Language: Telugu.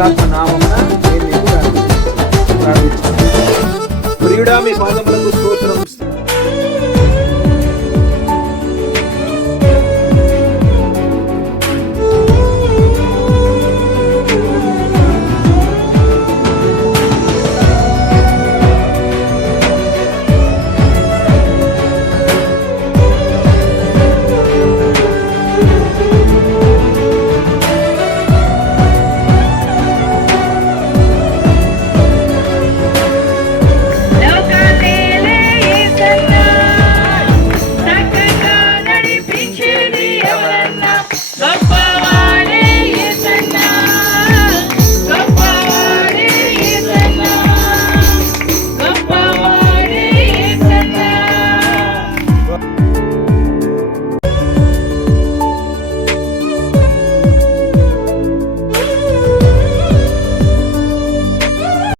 పరిశుద్ధాత్మ నామమున నేను మీకు ప్రార్థించాను ప్రియుడా మీ పాదములకు స్తోత్రం